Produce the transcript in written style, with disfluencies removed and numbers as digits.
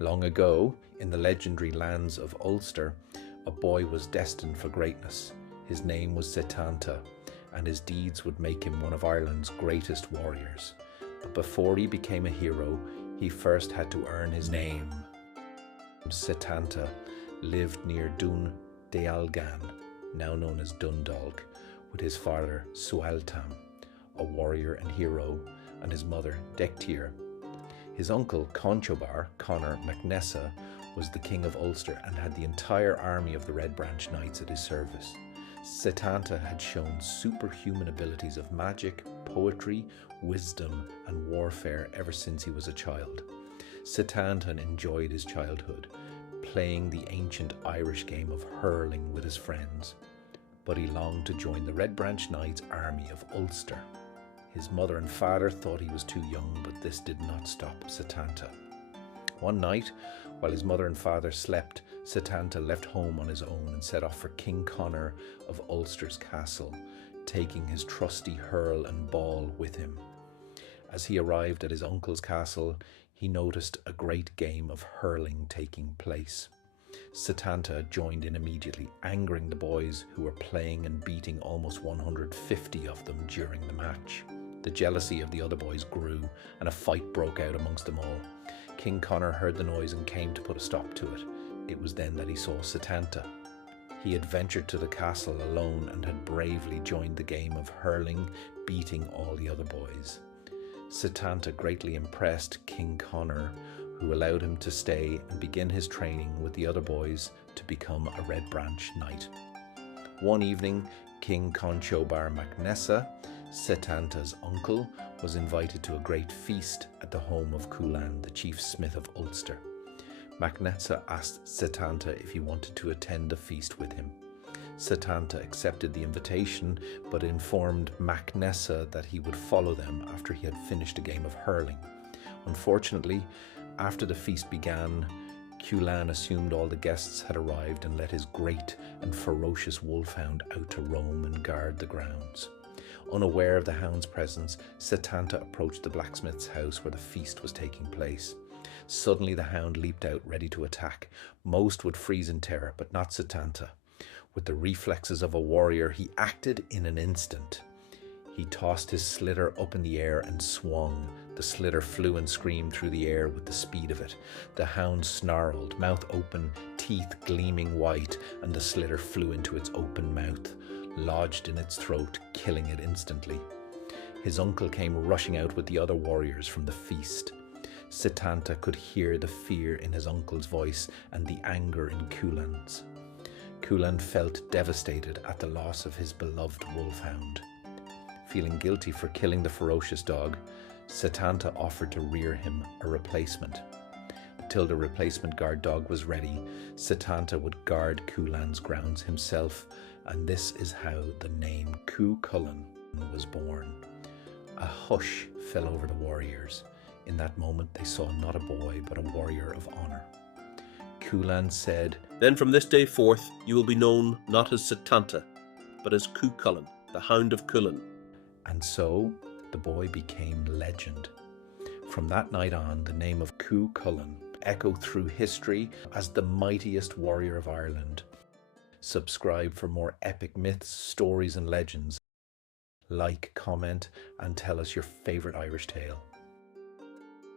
Long ago, in the legendary lands of Ulster, a boy was destined for greatness. His name was Sétanta, and his deeds would make him one of Ireland's greatest warriors. But before he became a hero, he first had to earn his name. Sétanta lived near Dún Dealgan, now known as Dundalk, with his father Sualtam, a warrior and hero, and his mother Dectir. His uncle Conchobar, Conor MacNessa, was the king of Ulster and had the entire army of the Red Branch Knights at his service. Sétanta had shown superhuman abilities of magic, poetry, wisdom, and warfare ever since he was a child. Sétanta enjoyed his childhood, playing the ancient Irish game of hurling with his friends, but he longed to join the Red Branch Knights' army of Ulster. His mother and father thought he was too young, but this did not stop Sétanta. One night, while his mother and father slept, Sétanta left home on his own and set off for King Conor of Ulster's castle, taking his trusty hurl and ball with him. As he arrived at his uncle's castle, he noticed a great game of hurling taking place. Sétanta joined in immediately, angering the boys who were playing and beating almost 150 of them during the match. The jealousy of the other boys grew, and a fight broke out amongst them all. King Conor heard the noise and came to put a stop to it. It was then that he saw Sétanta. He had ventured to the castle alone and had bravely joined the game of hurling, beating all the other boys. Sétanta greatly impressed King Conor, who allowed him to stay and begin his training with the other boys to become a Red Branch Knight. One evening, King Conchobar MacNessa, Sétanta's uncle, was invited to a great feast at the home of Culann, the chief smith of Ulster. MacNessa asked Sétanta if he wanted to attend the feast with him. Sétanta accepted the invitation, but informed MacNessa that he would follow them after he had finished a game of hurling. Unfortunately, after the feast began, Culann assumed all the guests had arrived and let his great and ferocious wolfhound out to roam and guard the grounds. Unaware of the hound's presence, Sétanta approached the blacksmith's house where the feast was taking place. Suddenly the hound leaped out, ready to attack. Most would freeze in terror, but not Sétanta. With the reflexes of a warrior, he acted in an instant. He tossed his slitter up in the air and swung. The slitter flew and screamed through the air with the speed of it. The hound snarled, mouth open, teeth gleaming white, and the slitter flew into its open mouth, lodged in its throat, killing it instantly. His uncle came rushing out with the other warriors from the feast. Sétanta could hear the fear in his uncle's voice and the anger in Culann's. Culann felt devastated at the loss of his beloved wolfhound. Feeling guilty for killing the ferocious dog, Sétanta offered to rear him a replacement. Until the replacement guard dog was ready, Sétanta would guard Culann's grounds himself, and this is how the name Cú Chulainn was born. A hush fell over the warriors. In that moment they saw not a boy, but a warrior of honour. Culann said, "Then from this day forth you will be known not as Sétanta, but as Cú Chulainn, the Hound of Culann." And so the boy became legend. From that night on, the name of Cú Chulainn echoed through history as the mightiest warrior of Ireland. Subscribe for more epic myths, stories and legends. Like, comment and tell us your favourite Irish tale.